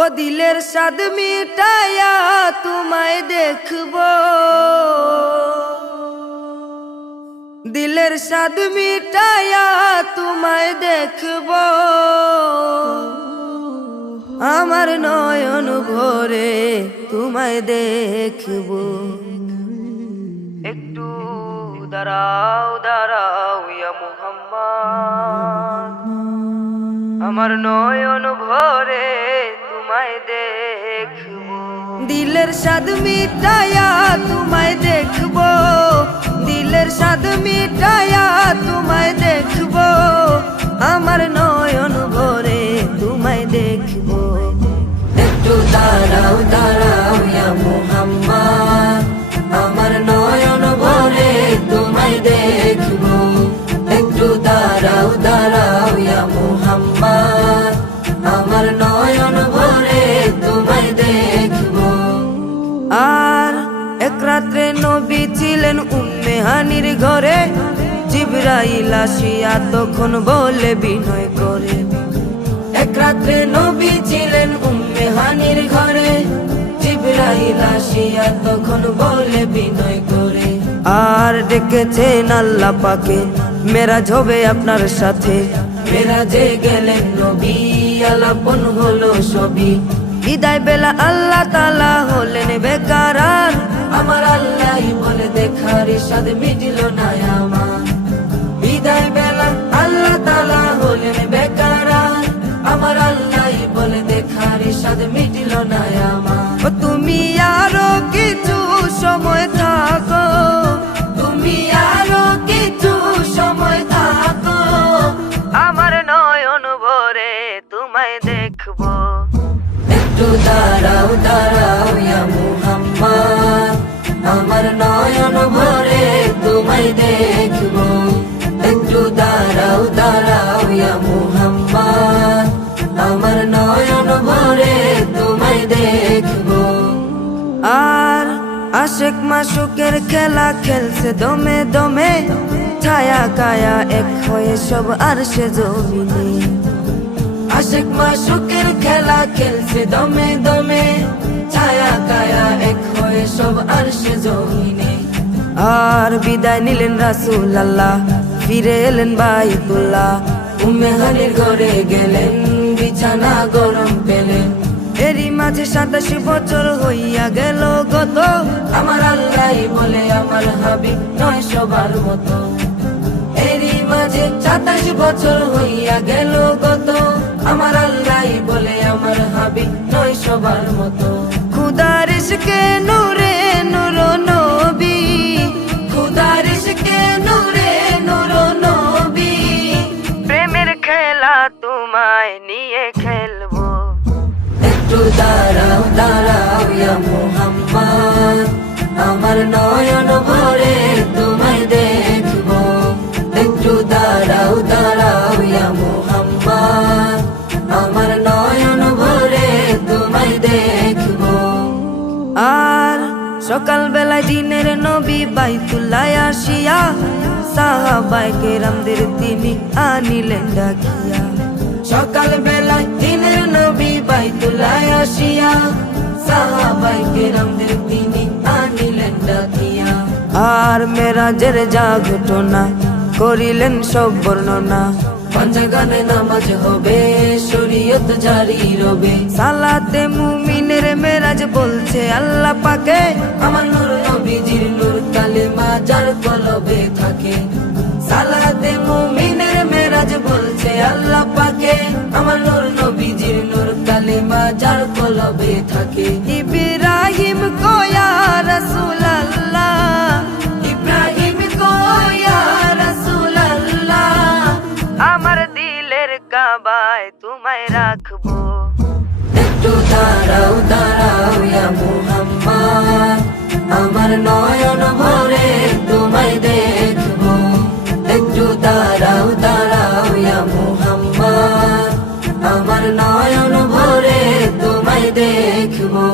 ও দিলের স্বাদ মিটায়া তোমায় দেখবো, দিলের স্বাদ মিটায়া তোমায় দেখবো, আমার নয়ন ভরে তোমায় দেখবো। একটু দাঁড়াও দাঁড়াও ইয়া মুহাম্মদ, আমার নয়ন ভরে তোমায় দেখবো। দিলের স্বাদ মিটায়া তোমায় দেখবো, দিলের স্বাদ মিটায়া তোমায় দেখবো, আমার নয়ন ভরে তোমায় দেখবো। একটু দাঁড়াও দাঁড়াও ইয়া মুহাম্মদ, আমার নয়ন ভরে তোমায় দেখবো। একটু দাঁড়াও দাঁড়াও ইয়া মুহাম্মদ, আমার নয়ন ভরে তোমায় দেখবো। আর এক রাত্রে নবী ছিলেন উম্মে হানির ঘরে, জিবরাইল আসিয়া তখন বলে বিনয় করে। এক রাত্রে নবী ছিলেন উম্মে হানির ঘরে, জিবরাইল আসিয়া তখন বলে বিনয় করে। আর ডেকেছেন আল্লাহ পাকে, মেরাজ হবে আপনার সাথে। মেরাজে গেলেন নবী, আলাপন হলো সবই। বিদায় বেলা আল্লাহ তাআলা হলেন বেকারার, আমার আল্লাহই বলে দেখার স্বাদ মিটিল না আমার। বিদায় বেলা আল্লাহ তাআলা হলেন বেকারার, আমার আল্লাহই বলে দেখার স্বাদ মিটিল না আমার। তুমি আরো কিছু সময় থাকো, তুমি আরো কিছু সময় থাকো, আমার নয়ন ভরে তোমায় দেখবো। একটু দাঁড়াও দাঁড়াও ইয়া মুহাম্মদ, আমার নয়ন ভরে তোমায় দেখবো। একটু দাঁড়াও দাঁড়াও ইয়া মুহাম্মদ, আমার নয়ন ভরে তোমায় দেখবো। আর আশেক মাশুকের খেলা খেলছে দমে দমে, ছায়া কায়া এক হয়ে সব আরশে জমিনে। আশেক মাশুকের খেলা খেলছে দমে দমে, ছায়া কায়া এক হয়ে সব আরশে জমিনে। আর বিদায় নিলেন রাসূলুল্লাহ, ফিরে এলেন বাইতুল্লাহ। উম্মে হানির ঘরে গেলেন, বিছানা গরম পেলেন। এরই মাঝে 27 বছর হইয়া গেল গত, আমার আল্লাহই বলে আমার হাবিব নয় সবার মতো। এরই মাঝে 27 বছর হইয়া গেল গত, আমার আল্লাহই বলে আমার হাবিব নয় সবার মতো। খুদার ইশকে নূরে নূর নবী, খুদার ইশকে নূরে নূর নবী, প্রেমের খেলা তোমায় নিয়ে খেলবো। একটু দাঁড়াও দাঁড়াও ইয়া মুহাম্মদ, আমার নয়ন ভরে তোমায় দেখবো। একটু দাঁড়াও দাঁড়াও ইয়া মুহাম্মদ, আমার নয়ন ভরে তোমায় দেখবো। আর সকাল বেলায় দিনের নবী বাইতুল্লাহ আসিয়া, সাহাবায়ে কেরামদের তিনি আনিলেন ডাকিয়া। সকাল বেলায় দিনের নবী বাইতুল্লাহ আসিয়া, সাহাবায়ে কেরামদের তিনি আনিলেন ডাকিয়া। আর মেরাজের যা ঘটনা করিলেন সব বর্ণনা। পাঞ্জাগানে নামাজ হবে, শরীয়ত জারি রবে। সালাতে মুমিনের মেরাজ বলছে আল্লাহ পাকে, আমার নূর নবীজির নূর কালেমা যার কলবে থাকে। সালাতে মুমিনের মেরাজ বলছে আল্লাহ পাকে, আমার নূর নবীজির নূর কালেমা যার কলবে থাকে। ইব্রাহিম কো ইয়া রাসূলুল্লাহ, ইব্রাহিম কো ইয়া রাসূলুল্লাহ, আমার দিলের কাবায় তোমায় রাখবো। একটু দাঁড়াও দাঁড়াও ইয়া মুহাম্মদ, আমার নয়ন ভরে তোমায় দেখবো। একটু দাঁড়াও দাঁড়াও ইয়া মুহাম্মদ, আমার নয়ন ভরে তোমায় দেখবো।